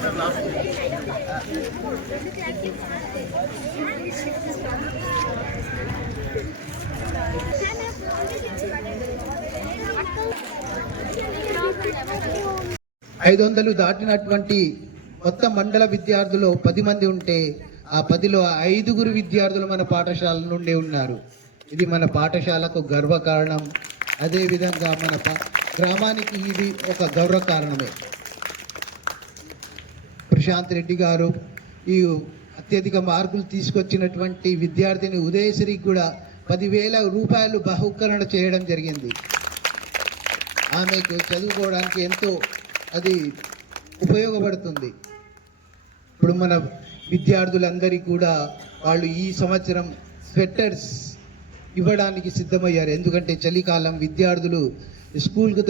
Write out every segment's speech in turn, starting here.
$500 దాటినటువంటి మొత్తం మండల విద్యార్థులు 10 మంది ఉంటే ఆ 10లో 5 విద్యార్థులు మన పాఠశాల నుండి ఉన్నారు. ఇది మన పాఠశాలకు గర్వకారణం. అదేవిధంగా మన గ్రామానికి ఇది ఒక గౌరవకారణమే. ప్రశాంత్ రెడ్డి గారు ఈ అత్యధిక మార్కులు తీసుకొచ్చినటువంటి విద్యార్థిని ఉదయశ్రీకి కూడా 10,000 రూపాయలు బహుకరణ చేయడం జరిగింది. ఆమెకు చదువుకోవడానికి ఎంతో అది ఉపయోగపడుతుంది. ఇప్పుడు మన విద్యార్థులందరికీ కూడా వాళ్ళు ఈ సంవత్సరం స్వెటర్స్ ఇవ్వడానికి సిద్ధమయ్యారు. ఎందుకంటే చలికాలం విద్యార్థులు స్కూల్కు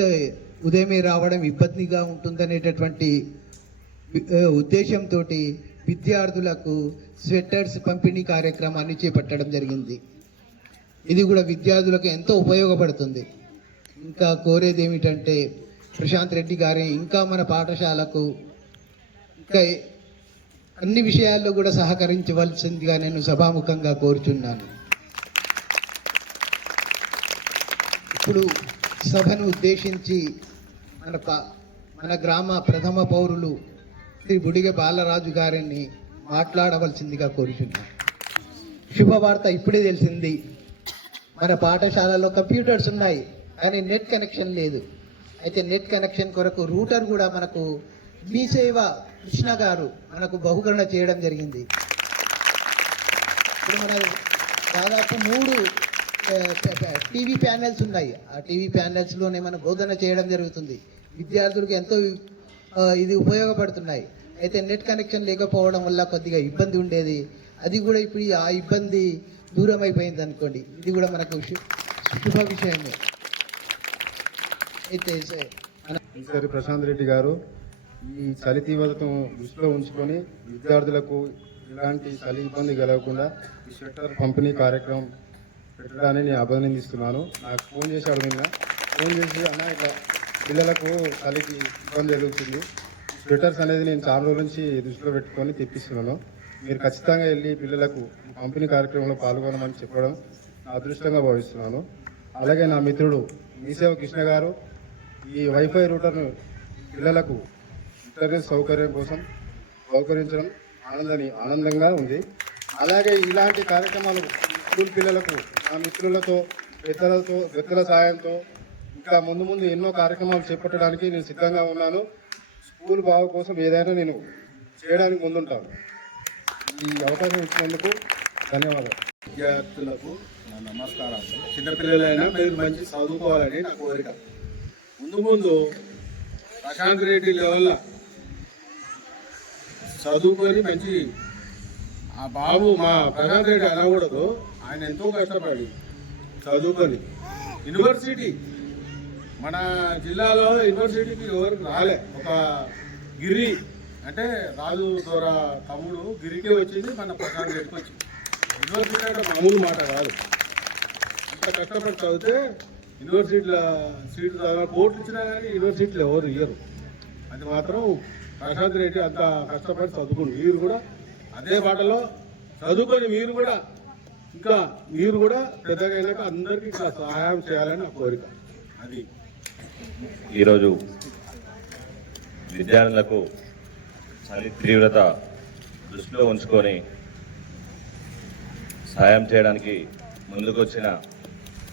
ఉదయమే రావడం ఇబ్బందిగా ఉంటుందనేటటువంటి ఉద్దేశంతో విద్యార్థులకు స్వెటర్స్ పంపిణీ కార్యక్రమాన్ని చేపట్టడం జరిగింది. ఇది కూడా విద్యార్థులకు ఎంతో ఉపయోగపడుతుంది. ఇంకా కోరేది ఏమిటంటే ప్రశాంత్ రెడ్డి గారి ఇంకా మన పాఠశాలకు ఇంకా అన్ని విషయాల్లో కూడా సహకరించవలసిందిగా నేను సభాముఖంగా కోరుచున్నాను. ఇప్పుడు సభను ఉద్దేశించి మన గ్రామ ప్రథమ పౌరులు శ్రీ బుడిగె బాలరాజు గారిని మాట్లాడవలసిందిగా కోరుచున్నాను. శుభవార్త ఇప్పుడే తెలిసింది. మన పాఠశాలలో కంప్యూటర్స్ ఉన్నాయి కానీ నెట్ కనెక్షన్ లేదు. అయితే నెట్ కనెక్షన్ కొరకు రూటర్ కూడా మనకు మీ సేవ కృష్ణ గారు మనకు బహుకరణ చేయడం జరిగింది. ఇప్పుడు మన దాదాపు 3 టీవీ ప్యానెల్స్ ఉన్నాయి. ఆ టీవీ ప్యానెల్స్లోనే మనం బోధన చేయడం జరుగుతుంది. విద్యార్థులకు ఎంతో ఇది ఉపయోగపడుతున్నాయి. అయితే నెట్ కనెక్షన్ లేకపోవడం వల్ల కొద్దిగా ఇబ్బంది ఉండేది. అది కూడా ఇప్పుడు ఆ ఇబ్బంది దూరం అయిపోయింది అనుకోండి. ఇది కూడా మనకు శుభ విషయమే. అయితే ప్రశాంత్ రెడ్డి గారు ఈ చలి తీవ్రతను దృష్టిలో ఉంచుకొని విద్యార్థులకు ఇలాంటి చలి ఇబ్బంది కలగకుండా ఈ స్వెటర్ పంపిణీ కార్యక్రమం పెట్టడాన్ని నేను అభినందిస్తున్నాను. నాకు ఫోన్ చేశాడు. ఫోన్ చేసి అన్న ఇట్లా పిల్లలకు చలికి ఇబ్బంది జరుగుతుంది, స్వెటర్స్ అనేది నేను చాలా రోజుల నుంచి దృష్టిలో పెట్టుకొని తెప్పిస్తున్నాను, మీరు ఖచ్చితంగా వెళ్ళి పిల్లలకు పంపిణీ కార్యక్రమంలో పాల్గొనమని చెప్పడం నా అదృష్టంగా భావిస్తున్నాను. అలాగే నా మిత్రుడు మీసేవ కృష్ణ గారు ఈ వైఫై రూటర్ను పిల్లలకు ఇంటర్నెట్ సౌకర్యం కోసం సౌకరించడం ఆనందంగా ఉంది. అలాగే ఇలాంటి కార్యక్రమాలు స్కూల్ పిల్లలకు నా మిత్రులతో పెద్దల సాయంతో ఇంకా ముందు ఎన్నో కార్యక్రమాలు చేపట్టడానికి నేను సిద్ధంగా ఉన్నాను. స్కూల్ బాగు కోసం ఏదైనా నేను చేయడానికి ముందుంటాను. ఈ అవకాశం ఇచ్చినందుకు ధన్యవాదాలు. విద్యార్థులకు నా నమస్కారాలు. చిన్నపిల్లలైనా మీరు మంచి చదువుకోవాలని నా కోరిక. ముందు ప్రశాంత్ రెడ్డి లెవెల్లో చదువుకొని మంచి ఆ బాబు మా ప్రశాంత్ రెడ్డి అనకూడదు, ఆయన ఎంతో కష్టపడి చదువుకొని యూనివర్సిటీ మన జిల్లాలో యూనివర్సిటీకి ఎవరికి రాలే. ఒక గిరి అంటే రాజు దొర తమ్ముడు గిరికే వచ్చింది, మన ప్రశాంత్ రెడ్డికి వచ్చింది. యూనివర్సిటీ అంటే మామూలు మాట కాదు. అంత కష్టపడి చదివితే యూనివర్సిటీలో సీట్లు కోట్లు ఇచ్చినా కానీ యూనివర్సిటీలో ఎవరు ఇయ్యరు. అది మాత్రం ప్రశాంత్ రెడ్డి అంత కష్టపడి చదువుకుని మీరు కూడా అదే బాటలో చదువుకొని మీరు కూడా పెద్దగా అయినాక అందరికీ ఇట్లా సహాయం చేయాలని నా కోరిక. అది ఈరోజు విద్యార్థులకు చలి తీవ్రత దృష్టిలో ఉంచుకొని సహాయం చేయడానికి ముందుకొచ్చిన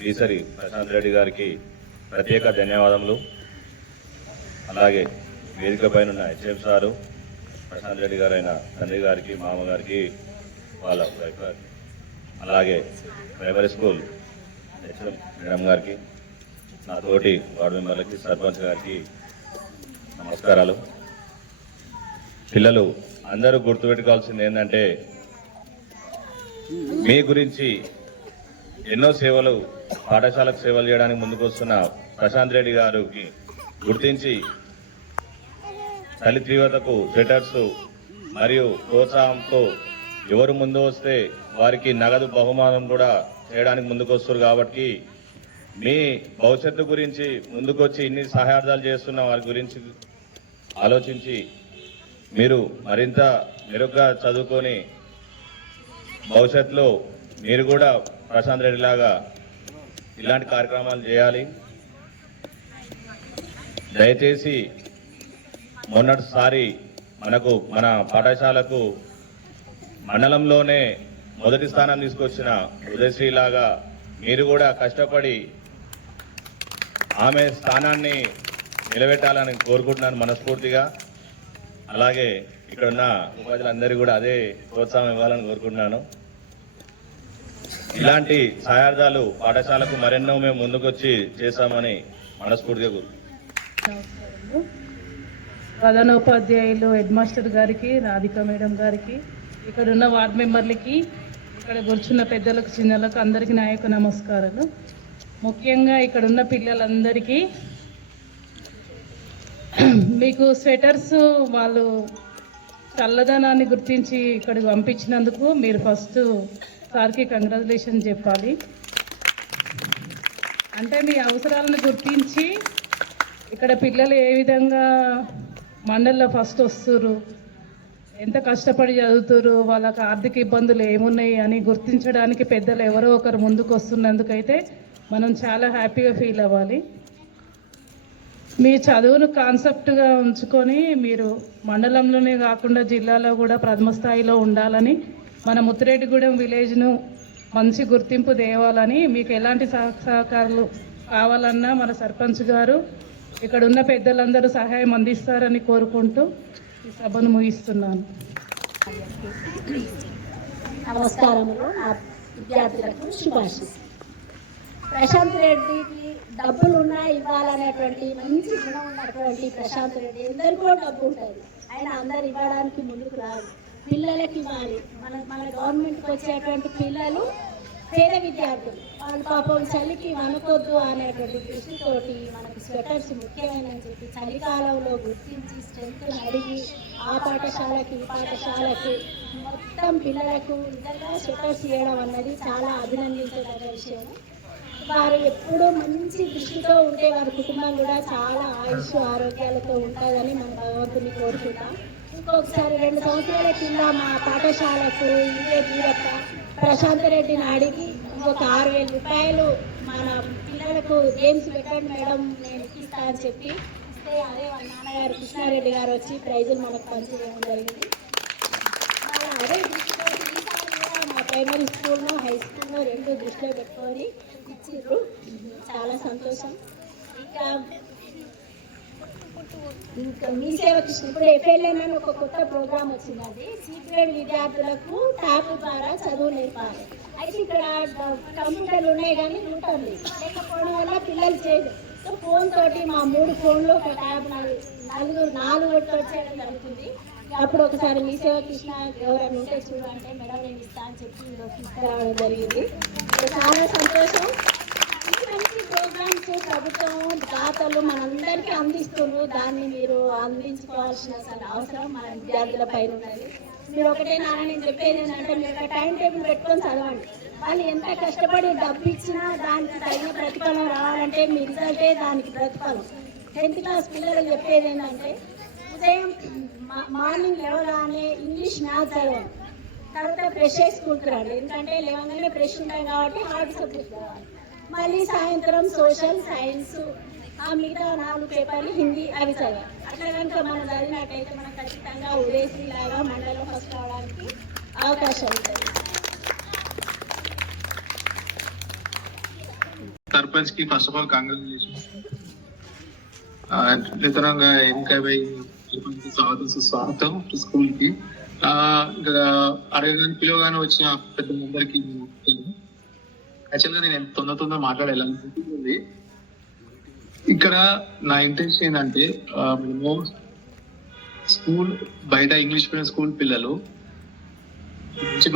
ఈసరి ప్రశాంత్ రెడ్డి గారికి ప్రత్యేక ధన్యవాదములు. అలాగే వేదికపైన ఉన్న హెచ్ఎం సారు, ప్రశాంత్ రెడ్డి గారైన తండ్రి గారికి, మామగారికి, వాళ్ళ వైఫ్ గారికి, అలాగే ప్రైమరీ స్కూల్ హెచ్ఎం మేడం గారికి, నా తోటి వార్డు మెంబర్లకి, సర్పంచ్ గారికి నమస్కారాలు. పిల్లలు అందరూ గుర్తుపెట్టుకోవాల్సింది ఏంటంటే మీ గురించి ఎన్నో సేవలు పాఠశాలకు సేవలు చేయడానికి ముందుకు వస్తున్న ప్రశాంత్ రెడ్డి గారికి గుర్తించి చలి తీవ్రతకు స్వెటర్స్ మరియు ప్రోత్సాహంతో ఎవరు ముందు వస్తే వారికి నగదు బహుమానం కూడా చేయడానికి ముందుకు వస్తారు. కాబట్టి మీ భవిష్యత్తు గురించి ముందుకొచ్చి ఇన్ని సహాయార్థాలు చేస్తున్న వారి గురించి ఆలోచించి మీరు మరింత మెరుగ్గా చదువుకొని భవిష్యత్తులో మీరు కూడా ప్రశాంత్ రెడ్డి లాగా ఇలాంటి కార్యక్రమాలు చేయాలి. దయచేసి మొన్నటిసారి మన పాఠశాలకు మండలంలోనే మొదటి స్థానం తీసుకొచ్చిన ఉదయశ్రీ లాగా మీరు కూడా కష్టపడి ఆమె స్థానాన్ని నిలబెట్టాలని కోరుకుంటున్నాను మనస్ఫూర్తిగా. అలాగే ఇక్కడున్న ఉపాధ్యాయులందరికీ కూడా అదే ప్రోత్సాహం ఇవ్వాలని కోరుకుంటున్నాను. ఇలాంటి సహాయార్థాలు పాఠశాలకు మరెన్నో మేము ముందుకొచ్చి చేస్తామని మనస్ఫూర్తిగా కోరుకుంటున్నాను. ప్రధానోపాధ్యాయులు హెడ్ మాస్టర్ గారికి, రాధిక మేడం గారికి, ఇక్కడ ఉన్న వార్డ్ మెంబర్లకి, ఇక్కడ కూర్చున్న పెద్దలకు, చిన్నలకు అందరికీ నా యొక్క నమస్కారాలు. ముఖ్యంగా ఇక్కడ ఉన్న పిల్లలందరికీ మీకు స్వెటర్స్ వాళ్ళు చల్లదనాన్ని గుర్తించి ఇక్కడికి పంపించినందుకు మీరు ఫస్ట్ సార్కి కంగ్రాచులేషన్ చెప్పాలి. అంటే మీ అవసరాలను గుర్తించి ఇక్కడ పిల్లలు ఏ విధంగా మండల్లో ఫస్ట్ వస్తున్నారు, ఎంత కష్టపడి చదువుతారు, వాళ్ళకి ఆర్థిక ఇబ్బందులు ఏమున్నాయి అని గుర్తించడానికి పెద్దలు ఎవరో ఒకరు ముందుకు వస్తున్నందుకైతే మనం చాలా హ్యాపీగా ఫీల్ అవ్వాలి. మీ చదువును కాన్సెప్ట్గా ఉంచుకొని మీరు మండలంలోనే కాకుండా జిల్లాలో కూడా ప్రథమ స్థాయిలో ఉండాలని, మన ముత్తిరెడ్డిగూడెం విలేజ్ను మంచి గుర్తింపు తేవాలని, మీకు ఎలాంటి సహకారాలు కావాలన్నా మన సర్పంచ్ గారు ఇక్కడ ఉన్న పెద్దలందరూ సహాయం అందిస్తారని కోరుకుంటూ ఈ సభను ముగిస్తున్నాను. నమస్కారములు. నా విద్యార్థులకు శుభాశీస్సులు. ప్రశాంత్ రెడ్డికి డబ్బులు ఉన్నా ఇవ్వాలనేటువంటి మంచి గుణం ఉన్నటువంటి ప్రశాంత్ రెడ్డి ఎందరికో డబ్బు ఉంటుంది, ఆయన అందరు ఇవ్వడానికి ముందుకు రాదు. పిల్లలకి ఇవ్వాలి. మన గవర్నమెంట్కి వచ్చేటువంటి పిల్లలు పేద విద్యార్థులు, వాళ్ళు పాపం చలికి వణకొద్దు అనేటువంటి దృష్టితోటి మనకు స్వెటర్స్ ముఖ్యమైనని చెప్పి చలికాలంలో గుర్తించి స్ట్రెంత్ను అడిగి ఆ పాఠశాలకి ఈ పాఠశాలకి మొత్తం పిల్లలకు నిజంగా స్వెటర్స్ ఇవ్వడం అన్నది చాలా అభినందించదగ్గ విషయం. వారు ఎప్పుడూ మంచి దృష్టితో ఉంటే వారి కుటుంబం కూడా చాలా ఆయుష్ ఆరోగ్యాలతో ఉంటుందని మన భగవంతుని కోరుకుంటాం. ఇంకొకసారి 2 సంవత్సరాల కింద మా పాఠశాలకు ఇదే వీరప్ప ప్రశాంత్ రెడ్డిని అడిగి ఇంకొక 6,000 రూపాయలు మన పిల్లలకు గేమ్స్ పెట్టండి మేడం నేను ఇస్తా అని చెప్పి ఇస్తే అదే వాళ్ళ నాన్నగారు కృష్ణారెడ్డి గారు వచ్చి ప్రైజులు మనకు పంచడం జరిగింది. అదే దృష్టితో ఈసారి కూడా మా ప్రైమరీ స్కూల్లో హై స్కూల్లో 2 దృష్టిలో పెట్టుకొని ఇచ్చిర్రు. చాలా సంతోషం. ఇంకా మీ సేవ కృష్ణ ఇప్పుడు ఎఫ్ఎల్ఎన్ అని ఒక కొత్త ప్రోగ్రామ్ వచ్చింది. సీక్రెట్ విద్యార్థులకు ట్యాబ్ ద్వారా చదువు నేర్పాలి. అయితే ఇక్కడ కంప్యూటర్లు ఉన్నాయి కానీ ఉంటుంది లేకపోవడం వల్ల పిల్లలు చేయలేదు. సో ఫోన్ తోటి మా 3 ఫోన్లు ఒక ట్యాబ్ 4 వచ్చేయడం జరుగుతుంది. అప్పుడు ఒకసారి మీ సేవ కృష్ణ ఎవరైనా ఉంటే చూడంటే మేడం నేను ఇస్తా అని చెప్పి తీసుకురావడం జరిగింది. చాలా సంతోషం. మంచి ప్రోగ్రామ్స్ ప్రభుత్వం దాతలు మనందరికీ అందిస్తున్నారు. దాన్ని మీరు అందించుకోవాల్సిన అవసరం మన విద్యార్థుల పైన ఉన్నది. మీరు ఒకటే నేను చెప్పేది ఏంటంటే మీరు ఒక టైం టేబుల్ పెట్టుకొని చదవండి. వాళ్ళు ఎంత కష్టపడి డబ్బు ఇచ్చినా దానికి తగిన ప్రతిఫలం రావాలంటే మీ రిజల్టే దానికి ప్రతిఫలం. 10th క్లాస్ పిల్లలు చెప్పేది ఏంటంటే ఉదయం మార్నింగ్ లేవగానే ఇంగ్లీష్ మ్యాథ్స్ చదవండి, తర్వాత ఫ్రెష్ అయ్యి స్కూల్కి రండి. ఎందుకంటే లేవగానే ఫ్రెష్ ఉంటాయి కాబట్టి హార్డ్ సబ్జెక్ట్ కావాలి. మళ్ళీ సాయంత్రం సోషల్ సైన్స్ ఆ మిగతా 4 పేపర్లు హిందీ అవి చదవాలి. అట్లా కనుక మనం చదివినట్టయితే మనం ఖచ్చితంగా ఉదయశ్రీ లాగా మండలం ఫస్ట్ రావడానికి అవకాశం ఉంటుంది. సర్పంచ్ కి ఫస్ట్ ఆఫ్ ఆల్ కంగ్రాచులేషన్. ఇతరంగా ఎన్నికై స్వాగతం స్కూల్ కి. అడగడానికి పిలువగానే వచ్చిన పెద్దలందరికీ యాక్చువల్గా నేను తొందర మాట్లాడాలనుకుంటుంది. ఇక్కడ నా ఇంటెన్షన్ ఏంటంటే మేము స్కూల్ బయట ఇంగ్లీష్ మీడియం స్కూల్ పిల్లలు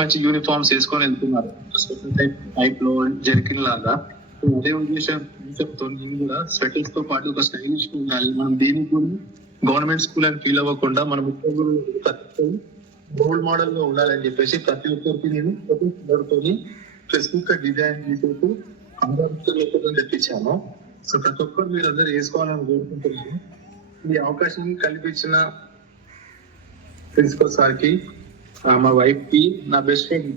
మంచి యూనిఫామ్స్ వేసుకొని వెళ్తున్నారు టైప్ లో జర్కిన్ లాగా. అదే ఉద్దేశం నేను కూడా స్వెటర్స్ తో పాటు ఒక స్టైలిష్ ఉండాలి. మనం దేనికి కూడా గవర్నమెంట్ స్కూల్ అని ఫీల్ అవ్వకుండా మనం రోల్ మోడల్ గా ఉండాలని చెప్పేసి ప్రతి ఒక్కరికి నేను పిల్లలతోని ఫేస్బుక్ డిజైన్ చేసేసి అందరూ తెప్పించాను. సో ప్రతి ఒక్కరు మీరు అందరూ వేసుకోవాలని కోరుకుంటున్నాను. ఈ అవకాశం కల్పించిన ప్రిన్సిపల్ సార్ కి, మా వైఫ్ కి, నా బెస్ట్ ఫ్రెండ్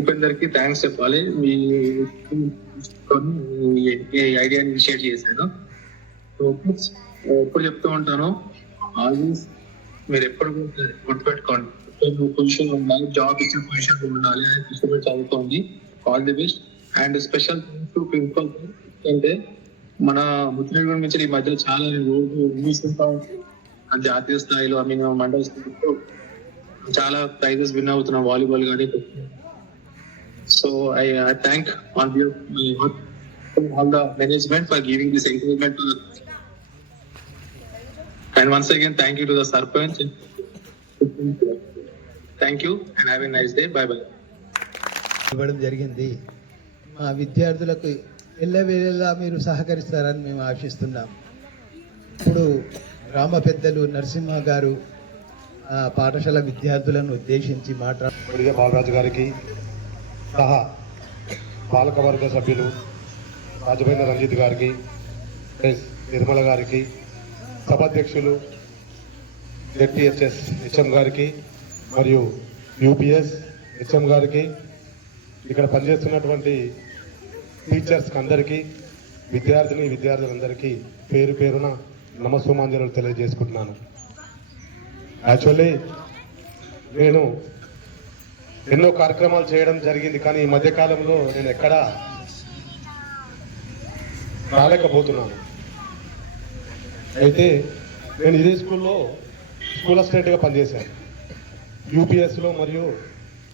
ఉపేందర్ కి థ్యాంక్స్ చెప్పాలి. మీ ఐడియాని ఇనిషియేట్ చేశాను. ఎప్పుడు చెప్తూ ఉంటాను, ఆల్వేస్ మీరు ఎప్పుడు గుర్తుపెట్టుకోండి, పొజిషన్ ఉండాలి, జాబ్ ఇచ్చిన పొజిషన్ ఉండాలి, కష్టపడి చదువుకోండి. All the best. And special thanks to principal అంటే మన ముత్తిరెడ్డి గురించి ఈ మధ్యలో చాలా రోజు న్యూస్ ఉంటా ఉంటాయి. జాతీయ స్థాయిలో మండల స్థాయిలో చాలా ప్రైజెస్ విన్ అవుతున్నాం, వాలీబాల్ కానీ. So I thank on behalf of all the management for giving this encouragement to the, and once again thank you to the Sarpanch. Thank you and have a nice day. Bye bye. ఇవ్వడం జరిగింది. మా విద్యార్థులకు ఎల్లవేళలా మీరు సహకరిస్తారని మేము ఆశిస్తున్నాం. ఇప్పుడు గ్రామ పెద్దలు నరసింహ గారు పాఠశాల విద్యార్థులను ఉద్దేశించి బుడిగ బాలరాజు గారికి సహా పాలకవర్గ సభ్యులు రాజవేంద్ర రంజిత్ గారికి, ఎస్ నిర్మల గారికి, సభాధ్యక్షులు జెడ్పీహెచ్ఎస్ హెచ్ఎం గారికి మరియు యూపీఎస్ హెచ్ఎం గారికి, ఇక్కడ పనిచేస్తున్నటువంటి టీచర్స్కి అందరికీ, విద్యార్థులందరికీ పేరు పేరున నమస్సుమాంజలు తెలియజేసుకుంటున్నాను. యాక్చువల్లీ నేను ఎన్నో కార్యక్రమాలు చేయడం జరిగింది, కానీ ఈ మధ్యకాలంలో నేను ఎక్కడా రాలేకపోతున్నాను. అయితే నేను ఇదే స్కూల్ అసిస్టెంట్గా పనిచేశాను. యూపీఎస్లో మరియు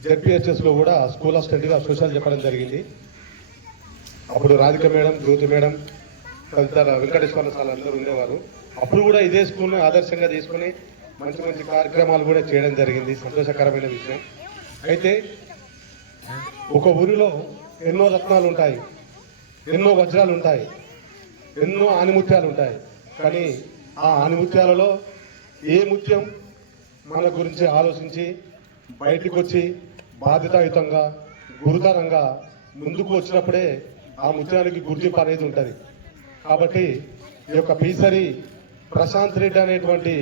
జెడ్పీహెచ్ఎస్లో కూడా స్కూల్ అసిస్టెంట్గా సోషల్ చెప్పడం జరిగింది. అప్పుడు రాధిక మేడం, జ్యోతి మేడం, తదితర వెంకటేశ్వర సార్ అందరూ ఉండేవారు. అప్పుడు కూడా ఇదే స్కూల్ని ఆదర్శంగా తీసుకుని మంచి మంచి కార్యక్రమాలు కూడా చేయడం జరిగింది. సంతోషకరమైన విషయం. అయితే ఒక ఊరిలో ఎన్నో రత్నాలు ఉంటాయి, ఎన్నో వజ్రాలు ఉంటాయి, ఎన్నో ఆనిముత్యాలు ఉంటాయి. కానీ ఆ ఆనిముత్యాలలో ఏ ముత్యం మన గురించి ఆలోచించి బయటికి వచ్చి బాధ్యతాయుతంగా, గురుతరంగా ముందుకు వచ్చినప్పుడే ఆ ముత్యానికి గుర్తింపు అనేది ఉంటుంది. కాబట్టి ఈ యొక్క పీసరి ప్రశాంత్ రెడ్డి అనేటువంటి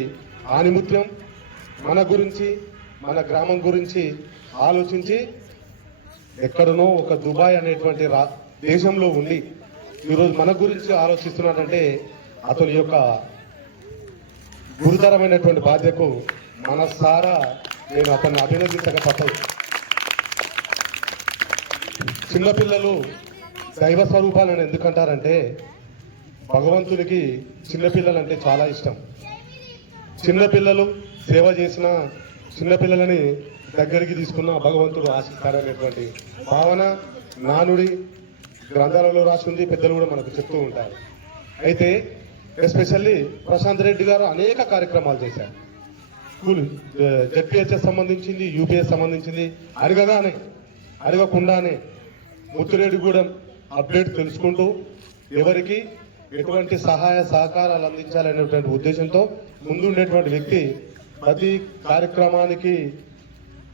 ఆనిముత్యం మన గురించి, మన గ్రామం గురించి ఆలోచించి ఎక్కడనో ఒక దుబాయ్ అనేటువంటి దేశంలో ఉండి ఈరోజు మన గురించి ఆలోచిస్తున్నాడంటే అతని యొక్క గురుతరమైనటువంటి బాధ్యతకు మనసారా నేను అతన్ని అభినందించక తప్పదు. చిన్నపిల్లలు దైవ స్వరూపాలను ఎందుకంటారంటే భగవంతుడికి చిన్నపిల్లలు అంటే చాలా ఇష్టం. చిన్నపిల్లలు సేవ చేసిన, చిన్నపిల్లలని దగ్గరికి తీసుకున్న భగవంతుడు ఆశిస్తారనేటువంటి భావన నానుడి గ్రంథాలలో రాసింది, పెద్దలు కూడా మనకు చెప్తూ ఉంటారు. అయితే ఎస్పెషల్లీ ప్రశాంత్ రెడ్డి గారు అనేక కార్యక్రమాలు చేశారు. స్కూల్ జెడ్పీహెచ్ఎస్ సంబంధించింది, యూపీఎస్ సంబంధించింది, అడగకుండానే ముత్తిరెడ్డిగూడెం అప్డేట్ తెలుసుకుంటూ ఎవరికి ఎటువంటి సహాయ సహకారాలు అందించాలనేటువంటి ఉద్దేశంతో ముందుండేటువంటి వ్యక్తి ప్రతి కార్యక్రమానికి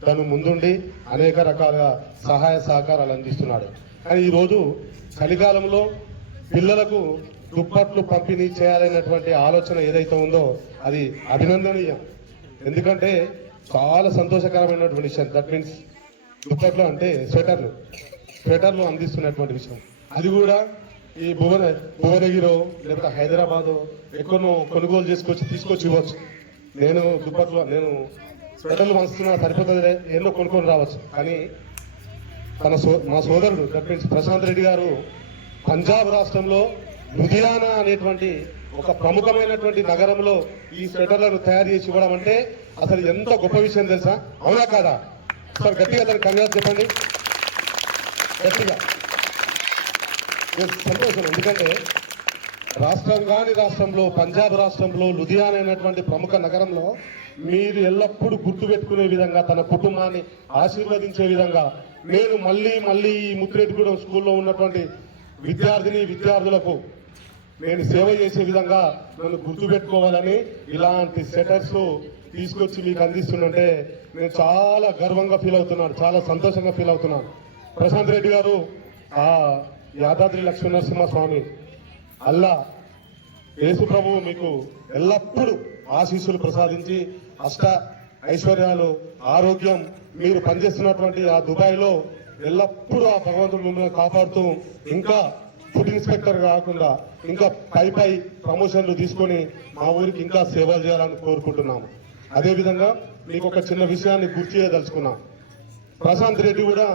తను ముందుండి అనేక రకాల సహాయ సహకారాలు అందిస్తున్నాడు. కానీ ఈరోజు చలికాలంలో పిల్లలకు దుప్పట్లు పంపిణీ చేయాలనేటువంటి ఆలోచన ఏదైతే ఉందో అది అభినందనీయం. ఎందుకంటే చాలా సంతోషకరమైనటువంటి విషయం. దట్ మీన్స్ దుప్పట్లు అంటే స్వెటర్లు అందిస్తున్నటువంటి విషయం. అది కూడా ఈ భువనగిరో లేకపోతే హైదరాబాదో ఎక్కడో కొనుగోలు తీసుకొచ్చి ఇవ్వచ్చు. నేను స్వెటర్లు పంచుతున్నా సరిపోతుంది, ఎన్నో కొనుక్కొని రావచ్చు. కానీ మా సోదరుడు దట్ మీన్స్ ప్రశాంత్ రెడ్డి గారు పంజాబ్ రాష్ట్రంలో లుధియానా అనేటువంటి ఒక ప్రముఖమైనటువంటి నగరంలో ఈ స్వెటర్లను తయారు చేసి ఇవ్వడం అంటే అసలు ఎంత గొప్ప విషయం తెలుసా? అవునా కాదా? సార్ గట్టిగా దానికి కంగ్రాట్స్ చెప్పండి, గట్టిగా. సంతోషం. ఎందుకంటే రాష్ట్రంలో పంజాబ్ రాష్ట్రంలో లుధియానా అనేటువంటి ప్రముఖ నగరంలో మీరు ఎల్లప్పుడూ గుర్తుపెట్టుకునే విధంగా, తన కుటుంబాన్ని ఆశీర్వదించే విధంగా నేను మళ్ళీ ఈ ముత్తిరెడ్డిగూడెం స్కూల్లో ఉన్నటువంటి విద్యార్థులకు నేను సేవ చేసే విధంగా నన్ను గుర్తుపెట్టుకోవాలని ఇలాంటి సెటర్స్ తీసుకొచ్చి మీకు అందిస్తుందంటే నేను చాలా గర్వంగా ఫీల్ అవుతున్నాను, చాలా సంతోషంగా ఫీల్ అవుతున్నాను. ప్రశాంత్ రెడ్డి గారు ఆ యాదాద్రి లక్ష్మీనరసింహ స్వామి అల్లా యేసు ప్రభువు మీకు ఎల్లప్పుడూ ఆశీస్సులు ప్రసాదించి అష్ట ఐశ్వర్యాలు, ఆరోగ్యం, మీరు పనిచేస్తున్నటువంటి ఆ దుబాయ్లో ఎల్లప్పుడూ ఆ భగవంతుడు మిమ్మల్ని కాపాడుతూ ఇంకా ఫుడ్ ఇన్స్పెక్టర్ కాకుండా ఇంకా పై ప్రమోషన్లు తీసుకొని మా ఊరికి ఇంకా సేవలు చేయాలని కోరుకుంటున్నాము. అదేవిధంగా మీకు ఒక చిన్న విషయాన్ని గుర్తు చేయదలుచుకున్నాం. ప్రశాంత్ రెడ్డి కూడా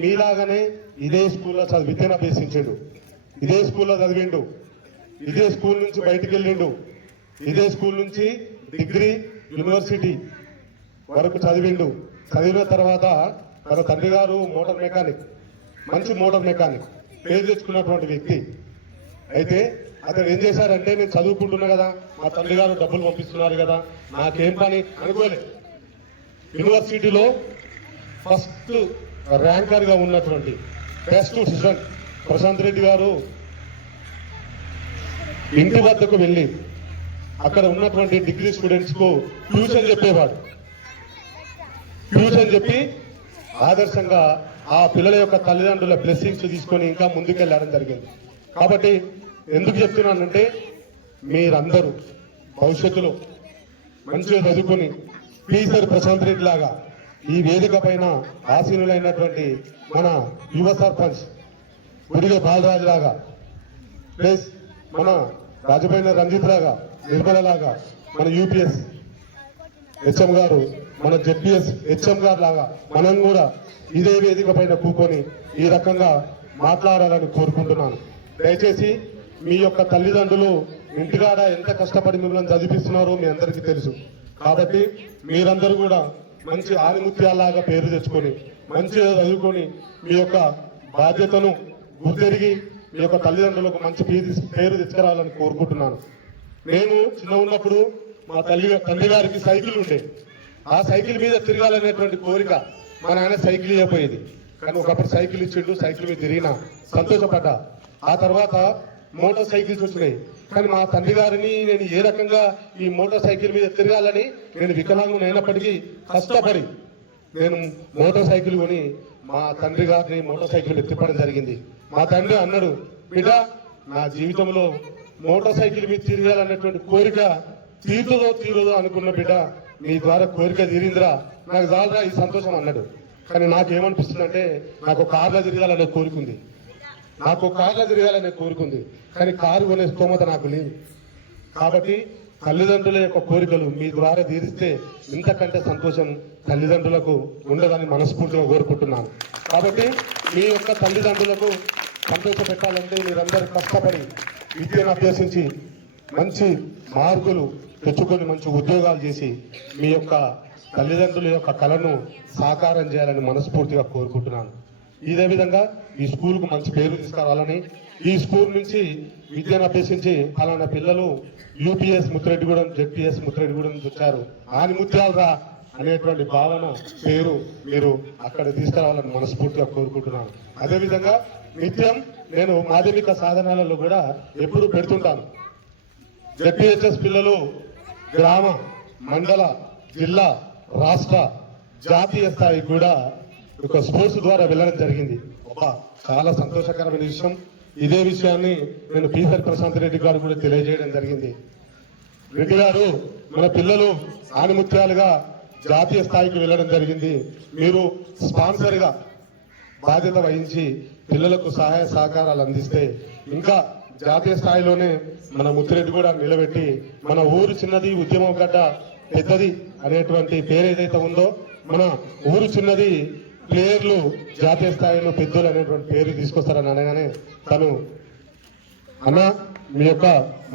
మీలాగానే ఇదే స్కూల్లో విద్యను అభ్యసించాడు, ఇదే స్కూల్లో చదివిండు, ఇదే స్కూల్ నుంచి బయటికి వెళ్ళిండు, ఇదే స్కూల్ నుంచి డిగ్రీ, యూనివర్సిటీ వరకు చదివిండు. చదివిన తర్వాత తన తండ్రి గారు మోటార్ మెకానిక్, మంచి మోటార్ మెకానిక్, పేరు తెచ్చుకున్నటువంటి వ్యక్తి. అయితే అతను ఏం చేశారంటే, నేను చదువుకుంటున్నా కదా, మా తండ్రి గారు డబ్బులు పంపిస్తున్నారు కదా, నాకేం పని అనుకోలే. యూనివర్సిటీలో ఫస్ట్ ర్యాంకర్ గా ఉన్నటువంటి బెస్ట్ స్టూడెంట్ ప్రశాంత్ రెడ్డి గారు ఇంటి వద్దకు వెళ్ళి అక్కడ ఉన్నటువంటి డిగ్రీ స్టూడెంట్స్ కు ట్యూషన్ చెప్పేవాడు. ట్యూషన్ చెప్పి ఆదర్శంగా ఆ పిల్లల యొక్క తల్లిదండ్రుల బ్లెస్సింగ్స్ తీసుకొని ఇంకా ముందుకెళ్ళడం జరిగింది. కాబట్టి ఎందుకు చెప్తున్నానంటే, మీరందరూ భవిష్యత్తులో మంచిగా చదువుకొని పీసర్ ప్రశాంత్ రెడ్డి లాగా ఈ వేదిక పైన ఆసీనులైనటువంటి మన యువ సర్పంచ్ గుడిగే బాలరాజు లాగా, ప్లస్ మన రాజపైన రంజిత్ లాగా, నిర్మల లాగా, మన యూపీఎస్ హెచ్ఎం గారు, మన జెడ్పీఎస్ హెచ్ఎం గారు లాగా మనం కూడా ఇదే వేదిక పైన కూకొని ఈ రకంగా మాట్లాడాలని కోరుకుంటున్నాను. దయచేసి మీ యొక్క తల్లిదండ్రులు ఇంటికాడ ఎంత కష్టపడి మిమ్మల్ని చదివిస్తున్నారో మీ అందరికీ తెలుసు. కాబట్టి మీరందరూ కూడా మంచి ఆనిముత్యాలాగా పేరు తెచ్చుకొని మంచిగా చదువుకొని మీ యొక్క బాధ్యతను గుర్తెరిగి మీ యొక్క తల్లిదండ్రులకు మంచి పేరు తెచ్చుకురావాలని కోరుకుంటున్నాను. నేను చిన్న ఉన్నప్పుడు మా తండ్రి గారికి సైకిల్ ఉండే, ఆ సైకిల్ మీద తిరగాలనేటువంటి కోరిక. మా నాన్న సైకిల్ ఇవ్వకపోయేది, కానీ ఒకప్పుడు సైకిల్ ఇచ్చిండు, సైకిల్ మీద తిరిగినా సంతోషపడ్డా. ఆ తర్వాత మోటార్ సైకిల్స్ వచ్చినాయి, కానీ మా తండ్రి గారిని నేను ఏ రకంగా ఈ మోటార్ సైకిల్ మీద తిరగాలని, నేను వికలాంగుని అయినప్పటికీ కష్టపడి నేను మోటార్ సైకిల్ కొని మా తండ్రి గారిని మోటార్ సైకిల్ తిప్పడం జరిగింది. మా తండ్రి అన్నాడు, బిడ్డ నా జీవితంలో మోటార్ సైకిల్ మీద తిరగాలనేటువంటి కోరిక తీరుదో అనుకున్న బిడ్డ, నీ ద్వారా కోరిక తీరిందిరా, నాకు చాలరా ఈ సంతోషం అన్నాడు. కానీ నాకేమనిపిస్తుందంటే, నాకు కార్లో తిరగాలనే కోరికుంది, నాకు కార్లో తిరగాలనే కోరికుంది, కానీ కారు కొనే స్తోమత నాకు లేదు. కాబట్టి తల్లిదండ్రుల యొక్క కోరికలు మీ ద్వారా తీరిస్తే ఇంతకంటే సంతోషం తల్లిదండ్రులకు ఉండదని మనస్ఫూర్తిగా కోరుకుంటున్నాను. కాబట్టి మీ యొక్క తల్లిదండ్రులకు సంతోష పెట్టాలంటే మీరందరూ కష్టపడి విద్యను అభ్యసించి మంచి మార్కులు తెచ్చుకొని మంచి ఉద్యోగాలు చేసి మీ యొక్క తల్లిదండ్రుల యొక్క కళను సాకారం చేయాలని మనస్ఫూర్తిగా కోరుకుంటున్నాను. ఇదే విధంగా ఈ స్కూల్కు మంచి పేరు తీసుకురావాలని, ఈ స్కూల్ నుంచి విద్యను అభ్యసించి అలాంటి పిల్లలు యూపీఎస్ ముత్తిరెడ్డిగూడెం, జెడ్పీఎస్ ముత్తిరెడ్డిగూడెం నుంచి వచ్చారు, ఆని ముత్యాలరా అనేటువంటి భావన, పేరు మీరు అక్కడ తీసుకురావాలని మనస్ఫూర్తిగా కోరుకుంటున్నాను. అదేవిధంగా నిత్యం నేను మాధ్యమిక సాధనాలలో కూడా ఎప్పుడు పెడుతుంటాను. జెడ్పీహెచ్ఎస్ పిల్లలు గ్రామ, మండల, జిల్లా, రాష్ట్ర, జాతీయ స్థాయి కూడా ఒక స్పోర్ట్స్ ద్వారా వెళ్ళడం జరిగింది. చాలా సంతోషకరమైన విషయం. ఇదే విషయాన్ని నేను పీసర్ ప్రశాంత్ రెడ్డి గారు కూడా తెలియజేయడం జరిగింది. రెడ్డి గారు, మన పిల్లలు ఆనిముత్యాలుగా జాతీయ స్థాయికి వెళ్ళడం జరిగింది. మీరు స్పాన్సర్ గా బాధ్యత వహించి పిల్లలకు సహాయ సహకారాలు అందిస్తే ఇంకా జాతీయ స్థాయిలోనే మన ముత్తిరెడ్డి కూడా నిలబెట్టి మన ఊరు చిన్నది ఉద్యమం గడ్డ పెద్దది అనేటువంటి పేరు ఏదైతే ఉందో, మన ఊరు చిన్నది ప్లేయర్లు జాతీయ స్థాయిలో పెద్దలు అనేటువంటి పేరు తీసుకొస్తారని అనగానే తను అన్న మీ యొక్క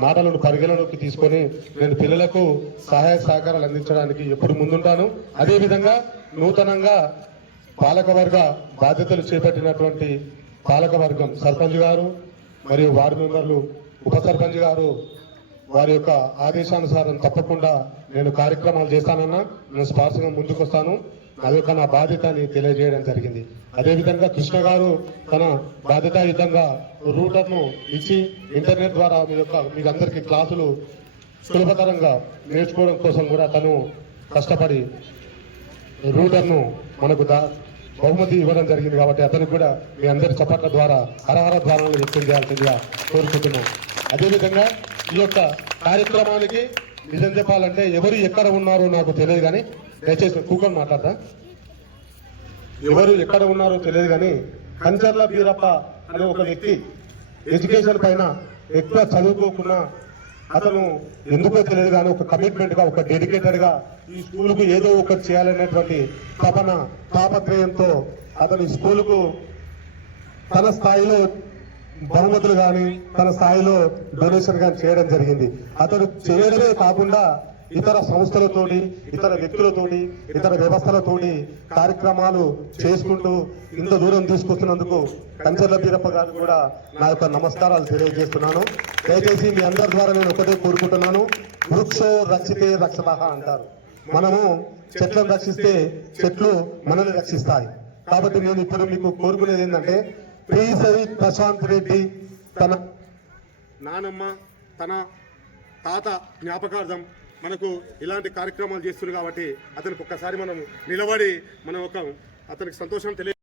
మాటలను పరిగణలోకి తీసుకొని నేను పిల్లలకు సహాయ సహకారాలు అందించడానికి ఎప్పుడు ముందుంటాను. అదేవిధంగా నూతనంగా పాలకవర్గ బాధ్యతలు చేపట్టినటువంటి పాలకవర్గం సర్పంచ్ గారు మరియు వార్డు మెంబర్లు, ఉప సర్పంచ్ గారు వారి యొక్క ఆదేశానుసారం తప్పకుండా నేను కార్యక్రమాలు చేస్తానన్నా, నేను స్పార్శంగా ముందుకు వస్తాను, అది యొక్క నా బాధ్యతని తెలియజేయడం జరిగింది. అదేవిధంగా కృష్ణ గారు తన బాధ్యతాయుతంగా రూటర్ను ఇచ్చి ఇంటర్నెట్ ద్వారా మీకు అందరికీ క్లాసులు సులభతరంగా నేర్చుకోవడం కోసం కూడా తను కష్టపడి రూటర్ను మనకు బహుమతి ఇవ్వడం జరిగింది. కాబట్టి అతనికి కూడా మీ అందరి చప్పట్ల ద్వారా హరహర ద్వారాలను వ్యక్తం చేయాల్సిందిగా కోరుకుంటున్నాం. అదేవిధంగా ఈ యొక్క కార్యక్రమానికి నిజం చెప్పాలంటే ఎవరు ఎక్కడ ఉన్నారో నాకు తెలియదు కానీ దయచేసి కూకొని మాట్లాడతా. ఎవరు ఎక్కడ ఉన్నారో తెలియదు కానీ కంచర్ల బీరప్ప అనే ఒక వ్యక్తి ఎడ్యుకేషన్ పైన ఎక్కువ చదువుకోకుండా అతను ఎందుకో తెలియదు కానీ ఒక కమిట్మెంట్ గా, ఒక డెడికేటెడ్ గా ఈ స్కూలుకు ఏదో ఒకటి చేయాలనేటువంటి తపన, తాపత్రయంతో అతను స్కూలుకు తన స్థాయిలో బహుమతులు కానీ తన స్థాయిలో డొనేషన్ కానీ చేయడం జరిగింది. అతడు చేయడమే కాకుండా ఇతర సంస్థలతోటి, ఇతర వ్యక్తులతోటి, ఇతర వ్యవస్థలతోటి కార్యక్రమాలు చేసుకుంటూ ఇంత దూరం తీసుకొస్తున్నందుకు కంచర్ల బీరప్ప గారు కూడా నా యొక్క నమస్కారాలు తెలియజేస్తున్నాను. దయచేసి మీ అందరి ద్వారా నేను ఒకటే కోరుకుంటున్నాను, వృక్షో రక్షితే రక్షతః అంటారు. మనము చెట్లను రక్షిస్తే చెట్లు మనల్ని రక్షిస్తాయి. కాబట్టి నేను ఇప్పుడు మీకు కోరుకునేది ఏంటంటే, శ్రీ ప్రశాంత్ రెడ్డి తన నానమ్మ, తన తాత జ్ఞాపకార్థం మనకు ఇలాంటి కార్యక్రమాలు చేస్తున్నారు కాబట్టి అతనికి ఒక్కసారి మనం నిలబడి మనం అతనికి సంతోషం తెలియ